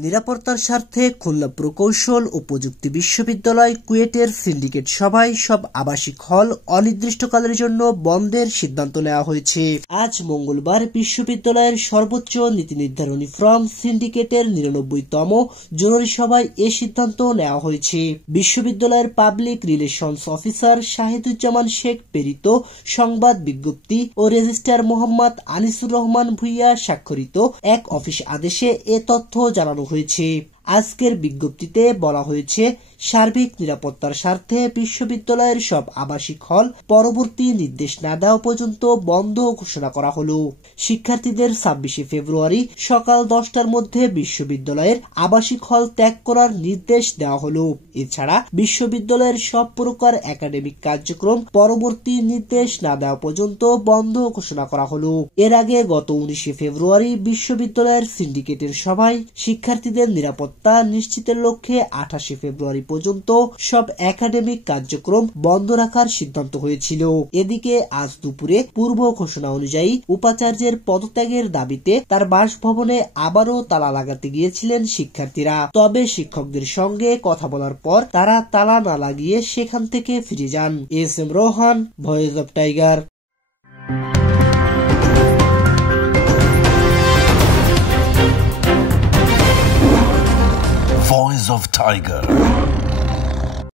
নিরাপত্তার স্বার্থে খুলনা প্রকৌশল ও প্রযুক্তি বিশ্ববিদ্যালয় কুয়েটের সিন্ডিকেট সভায় সব আবাসিক হল অনির্দিষ্টকালের জন্য বন্ধের সিদ্ধান্ত নেওয়া হয়েছে। আজ মঙ্গলবার বিশ্ববিদ্যালয়ের সর্বোচ্চ নীতি নির্ধারণী ফোরাম সিন্ডিকেটের ৯৯তম জরুরি সভায় এ সিদ্ধান্ত নেওয়া হয়েছে। বিশ্ববিদ্যালয়ের public relations officer Shahiduzzaman Sheikh প্রেরিত সংবাদ বিজ্ঞপ্তি ও রেজিস্ট্রার মোহাম্মদ আনিসুর রহমান ভূঁইয়া স্বাক্ষরিত এক অফিস আদেশে এ তথ্য জানানো হয়েছে। আজকের বিজ্ঞপ্তিতে বলা হয়েছে, সার্বিক নিরাপত্তার স্বার্থে বিশ্ববিদ্যালয়ের সব আবাসিক হল পরবর্তী নির্দেশ না দেওয়া পর্যন্ত বন্ধ ঘোষণা করা হলো। শিক্ষার্থীদের ২৬শে ফেব্রুয়ারি সকাল ১০টার মধ্যে বিশ্ববিদ্যালয়ের আবাসিক হল ত্যাগ করার নির্দেশ দেওয়া হলো। এছাড়া বিশ্ববিদ্যালয়ের সব প্রকার একাডেমিক কার্যক্রম পরবর্তী নির্দেশ না দেওয়া পর্যন্ত বন্ধ ঘোষণা করা হলো। এর আগে গত ১৯শে ফেব্রুয়ারি বিশ্ববিদ্যালয়ের সিন্ডিকেটের সভায় শিক্ষার্থীদের নিরাপত্তা নিশ্চিতের লক্ষ্যে ২৮শে ফেব্রুয়ারি পর্যন্ত সব একাডেমিক কার্যক্রম বন্ধ রাখার সিদ্ধান্ত হয়েছিল। এদিকে আজ দুপুরে পূর্ব ঘোষণা অনুযায়ী উপাচার্যের পদত্যাগের দাবিতে তার বাসভবনে আবারও তালা লাগাতে গিয়েছিলেন শিক্ষার্থীরা। তবে শিক্ষকদের সঙ্গে কথা বলার পর তারা তালা না লাগিয়ে সেখান থেকে ফিরে যান। S M Rohan, voice of Tiger. Voice of Tiger.